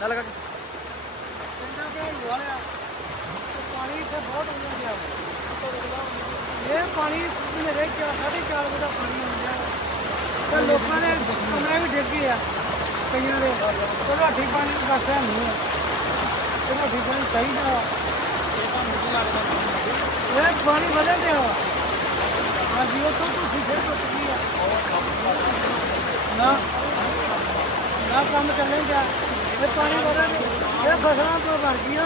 ਚੱਲ ਕਾਕੇ। ਪਿੰਡਾਂ ਦੇ ਵਾਲਿਆ ਪਾਣੀ ਇੱਥੇ ਬਹੁਤ ਆਉਂਦਾ ਗਿਆ ਇਹ ਪਾਣੀ ਮੇਰੇ 4:30 ਵਜੇ ਦਾ ਪਾਣੀ ਆਉਂਦਾ ਤੇ ਲੋਕਾਂ ਦੇ ਕਮਰੇ ਵੀ ਡਿੱਗੇ ਆ, ਕਈਆਂ ਦੇ। ਤੇ ਰੋਟੀ ਪਾਣੀ ਦਾ ਦੱਸਿਆ ਨਹੀਂ ਹੈ ਤੇ ਰੋਟੀ ਪਾਣੀ ਚਾਹੀਦਾ ਇਹ ਪਾਣੀ ਵਧਣ ਦਿਆ ਹਾਂਜੀ, ਉਹ ਤੋਂ ਤੁਸੀਂ ਫਿਰ ਟੁੱਟ ਗਈ ਆ। ਨਾ ਨਾ ਕੰਮ ਚੱਲੇ ਇਹ ਪਾਣੀ ਵਧਣ ਇਹ ਫਸਲਾਂ ਤੋਂ ਭਰ ਗਈਆਂ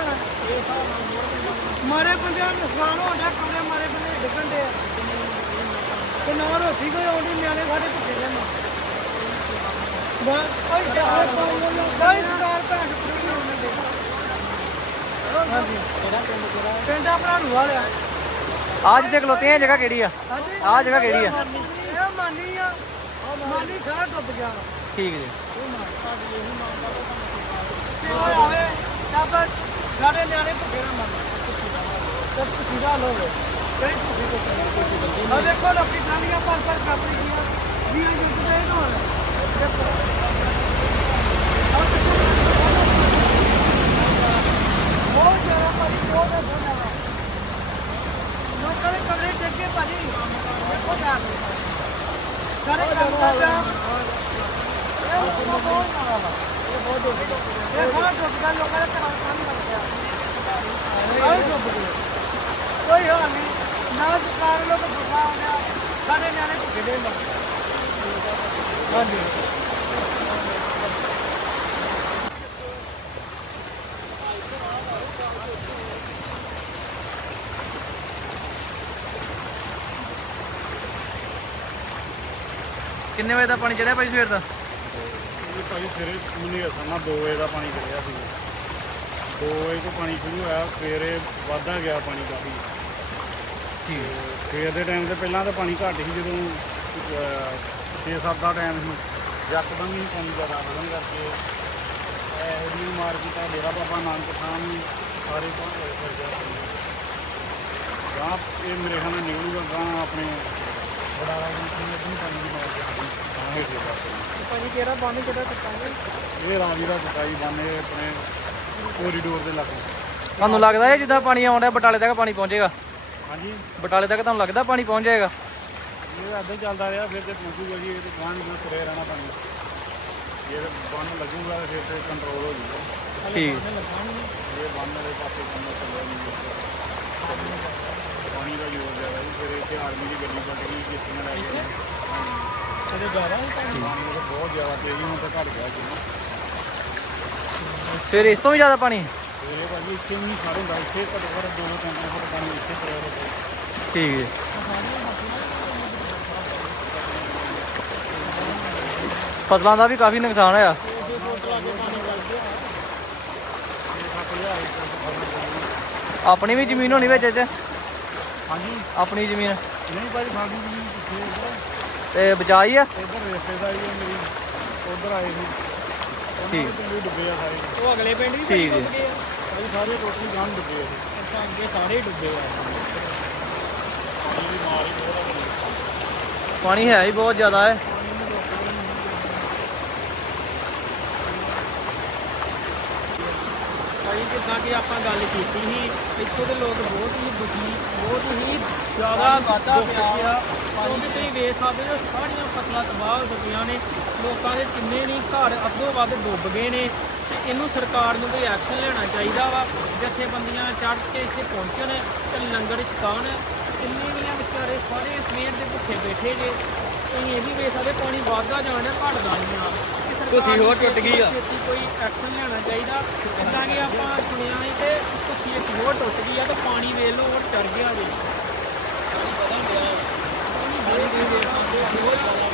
ਮਾਰੇ ਬੰਦਿਆਂ ਨੂੰ ਨੁਕਸਾਨ ਹੋਣ ਡਿਆ, ਕਮਰੇ ਮਾਰੇ ਬੰਦੇ ਡਿੱਗਣ ਦੇ ਤੇ ਨਾ ਰੋਟੀ ਕੋਈ ਆਉਂਦੀ ਨਿਆਣੇ ਸਾਡੇ ਭੁੱਖੇ ਰਹਿਣ। ਬਸ, ਕੋਈ ਸਰਕਾਰ ਕੋਈ ਸਰਕਾਰ ਭੈਣ ਪੂਰੀ ਹੋਣ ਦੇ ਹਾਂਜੀ। ਪਿੰਡ ਆਪਣਾ ਰੂਆ ਲਿਆ ਆ ਜਿੱਥੇ ਖਲੋਤੇ ਆ ਇਹ ਜਗ੍ਹਾ ਕਿਹੜੀ ਆ? ਆਹ ਜਗ੍ਹਾ ਕਿਹੜੀ ਆ? ਇਹ ਮਾਨੀ ਆ। ਮਾਨੀ ਸਾਰਾ ਡੁੱਬ ਗਿਆ। ਠੀਕ ਜੀ। ਤੇ ਉਹ ਆਵੇ ਤਬ ਸਾਡੇ ਨਿਆਣੇ ਭੁੱਖੇ ਨਾ ਮਰਨ। ਤੇ ਤੁਸੀਂ ਦਾ ਲੋ ਕਈ ਭੁੱਖੇ ਤੋਂ ਆ ਦੇਖੋ ਲੋਕੀ ਟਾਲੀਆਂ ਪਰ ਪਰ ਕਾਪੜੀ ਦੀਆਂ ਵੀਆਂ ਜਿੱਤ ਦੇ ਨਾ ਦੇਖੋ ਆਹ ਦੇਖੋ, ਬਹੁਤ ਜ਼ਿਆਦਾ ਭਾਰੀ ਬਹੁਤ ਹੈ ਬਹੁਤ ਜ਼ਿਆਦਾ ਲੋਕਾਂ ਦੇ ਕਮਰੇ ਡਿੱਗੇ ਭਾਜੀ ਦੇਖੋ ਜਾ ਕੇ ਸਾਰੇ ਕੰਮ ਕਰਦਾ ਇਹ ਬਹੁਤ ਮਾਰਾ ਵਾ ਇਹ ਬਹੁਤ ਡੁੱਬ ਗਿਆ ਲੋਕਾਂ ਦੇ ਘਰਾਂ ਦਾ ਕੰਮ ਲੱਗ ਗਿਆ ਆਏ ਡੁੱਬ ਗਏ ਕੋਈ ਹਾਲ ਨਹੀਂ ਨਾ ਸਰਕਾਰ ਲੋਕ ਫਸਾ ਹੋ ਗਿਆ ਸਾਡੇ ਨਿਆਣੇ ਭੁੱਖੇ ਦੇ ਮਰ ਹਾਂਜੀ। ਕਿੰਨੇ ਵਜੇ ਦਾ ਪਾਣੀ ਚੜਿਆ ਭਾਈ ਸਵੇਰ ਦਾ? ਇਹ ਭਾਈ ਸਵੇਰੇ ਮੈਨੂੰ ਸਮਾਂ 2 ਵਜੇ ਦਾ ਪਾਣੀ ਚੜਿਆ ਸੀ। 2 ਵਜੇ ਤੋਂ ਪਾਣੀ ਸ਼ੁਰੂ ਹੋਇਆ ਸਵੇਰੇ ਵਾਧਾ ਗਿਆ ਪਾਣੀ ਕਾਫੀ। ਠੀਕ। ਸਵੇਰ ਦੇ ਟਾਈਮ ਤੇ ਪਹਿਲਾਂ ਤਾਂ ਪਾਣੀ ਘੱਟ ਸੀ ਜਦੋਂ 6-7 ਦਾ ਟਾਈਮ ਸੀ। ਯਕਦਮ ਹੀ ਪਾਣੀ ਜ਼ਿਆਦਾ ਵਧਣ ਕਰਕੇ ਇਹਦੀ ਮਾਰਕੀਟਾਂ ਡੇਰਾ ਬਾਬਾ ਨਾਨਕ ਵੀ ਸਾਰੇ ਹੋਏ ਫਿਰ ਗਿਆ ਗਾਂ ਇਹ ਮੇਰੇ ਨਾਲ ਨਿਕਲੂਗਾ ਗਾਂ ਆਪਣੇ ਬੜਾਲਾ ਦੀ ਕਿੰਨੀ ਪਾਣੀ ਦੀ ਮਾਰਕੀਟ ਗਾਂ ਹੇਠ ਪਾਣੀ ਕਿਹੜਾ ਬੰਦ ਕਿਹੜਾ ਟੁੱਟਾਂਗੇ ਇਹ ਰਾਵੀ ਦਾ ਜਟਾਈ ਬੰਨੇ ਆਪਣੇ ਕੋਰੀਡੋਰ ਦੇ ਲਾਗੇ। ਤੁਹਾਨੂੰ ਲੱਗਦਾ ਹੈ ਜਿੱਦਾਂ ਪਾਣੀ ਆਉਂਦਾ ਬਟਾਲੇ ਤੱਕ ਪਾਣੀ ਪਹੁੰਚੇਗਾ? ਹਾਂਜੀ। ਬਟਾਲੇ ਤੱਕ ਤੁਹਾਨੂੰ ਲੱਗਦਾ ਪਾਣੀ ਪਹੁੰਚ ਜਾਏਗਾ ਇਹ ਅੱਧੇ ਚੱਲਦਾ ਰਿਹਾ ਫਿਰ ਤੇ ਪਹੁੰਚੂਗਾ ਜੀ ਇਹ ਤੇ ਗਾਂ ਨੂੰ ਤੁਰੇ ਰਹਿਣਾ ਪਾਣੀ। ਜੇ ਬੰਨ ਲੱਗੂਗਾ ਤੇ ਫਿਰ ਤੇ ਕੰਟਰੋਲ ਹੋ ਜੂਗਾ। ਠੀਕ। ਇਹ ਬੰਨ ਵਾਲੇ ਪਾਸੇ ਕੰਮ ਚੱਲਿਆ ਨਹੀਂ ਪਾਣੀ ਦਾ ਜ਼ੋਰ ਜ਼ਿਆਦਾ ਜੀ ਫਿਰ ਇੱਥੇ ਆਰਮੀ ਦੀ ਗੱਡੀ ਕੱਢ ਗਈ ਕਿਸ਼ਤੀਆਂ ਲੈ ਕੇ ਕਦੇ ਜ਼ਿਆਦਾ ਪਾਣੀ। ਦਾ ਬਹੁਤ ਜ਼ਿਆਦਾ ਤੇਜ਼ੀ ਹੁਣ ਤਾਂ ਘਟ ਗਿਆ ਜੀ। ਸਵੇਰੇ ਇਸ ਤੋਂ ਵੀ ਜ਼ਿਆਦਾ ਪਾਣੀ? ਇਹ ਭਾਜੀ ਇੱਥੇ ਵੀ ਨਹੀਂ ਸਾਰੇ ਹੁੰਦਾ ਇੱਥੇ ਘੱਟੋ ਘੱਟ ਦੋ ਦੋ ਤਿੰਨ ਤਿੰਨ ਫੁੱਟ ਪਾਣੀ ਇੱਥੇ ਤੁਰਿਆ ਰਿਹਾ ਠੀਕ ਜੀ ਫਸਲਾਂ ਦਾ ਵੀ ਕਾਫੀ ਨੁਕਸਾਨ ਹੋਇਆ। ਆਪਣੀ ਵੀ ਜ਼ਮੀਨ ਹੋਣੀ ਵਿੱਚ ਇਹ 'ਚ? ਹਾਂਜੀ। ਆਪਣੀ ਜ਼ਮੀਨ। ਨਹੀਂ ਭਾਜੀ ਸਾਡੀ ਵੀ ਪਿੱਛੇ ਇੱਧਰ ਤੇ ਬਚਾਈ ਆ? ਇੱਧਰ ਰਿਸ਼ਤੇਦਾਰੀ ਹੈ ਮੇਰੀ ਉਧਰ ਆਏ ਸੀ। ਉਹਨਾਂ ਦੇ ਠੀਕ। ਪਿੰਡ ਵੀ ਡੁੱਬੇ ਆ ਸਾਰੇ। ਉਹ ਅਗਲੇ ਪਿੰਡ ਵੀ ਠੀਕ ਜੀ। ਭਾਈ ਸਾਰੇ ਟੋਟਲੀ ਗਾਂ ਡੁੱਬੇ ਆ ਜੀ। ਅੱਛਾ ਅੱਗੇ ਸਾਰੇ ਡੁੱਬੇ ਆ। ਪਾਣੀ ਦੀ ਮਾਰ ਹੀ ਬਹੁਤ ਆ ਬਣੀ। ਪਾਣੀ ਹੈ ਹੀ ਬਹੁਤ ਜ਼ਿਆਦਾ ਹੈ। ਭਾਈ ਜਿੱਦਾਂ ਕਿ ਆਪਾਂ ਗੱਲ ਕੀਤੀ ਸੀ ਇੱਥੋਂ ਦੇ ਲੋਕ ਬਹੁਤ ਹੀ ਦੁਖੀ ਬਹੁਤ ਹੀ ਜ਼ਿਆਦਾ ਗਾਦਾ ਪਿਆ ਕਿਉਂਕਿ ਤੁਸੀਂ ਵੇਖ ਸਕਦੇ ਹੋ ਸਾਰੀਆਂ ਫਸਲਾਂ ਤਬਾਹ ਹੋ ਚੁੱਕੀਆਂ ਨੇ। ਲੋਕਾਂ ਦੇ ਕਿੰਨੇ ਨਹੀਂ ਘਰ ਅੱਧੋ ਵੱਧ ਡੁੱਬ ਗਏ ਨੇ। ਤੇ ਇਹਨੂੰ ਸਰਕਾਰ ਨੂੰ ਕੋਈ ਐਕਸ਼ਨ ਲੈਣਾ ਚਾਹੀਦਾ ਵਾ। ਜਥੇਬੰਦੀਆਂ ਚੜ੍ਹ ਕੇ ਇੱਥੇ ਪਹੁੰਚਣ ਤੇ ਲੰਗਰ ਛਕਾਉਣ। ਕਿੰਨੇ ਵੀ ਆ ਵਿਚਾਰੇ ਸਾਰੇ ਸਵੇਰ ਦੇ ਭੁੱਖੇ ਬੈਠੇ ਜੇ। ਤੁਸੀਂ ਇਹ ਵੀ ਵੇਖ ਸਕਦੇ ਪਾਣੀ ਵੱਧਦਾ ਜਾਣਾ ਘਟਦਾ ਨਹੀਂ ਆ। ਤੁਸੀਂ ਹੋਰ ਟੁੱਟ ਗਈ ਆ। ਕੋਈ ਐਕਸ਼ਨ ਲੈਣਾ ਚਾਹੀਦਾ। ਜਿੱਦਾਂ ਕਿ ਆਪਾਂ ਸੁਣਿਆ ਸੀ ਕਿ ਕੁੱਤੀ ਇੱਕ ਹੋਰ ਟੁੱਟ ਗਈ ਆ ਤੇ ਪਾਣੀ ਵੇਖ ਲਓ ਹੋਰ ਚੜ ਗਿਆ ਜੀ। Thank you.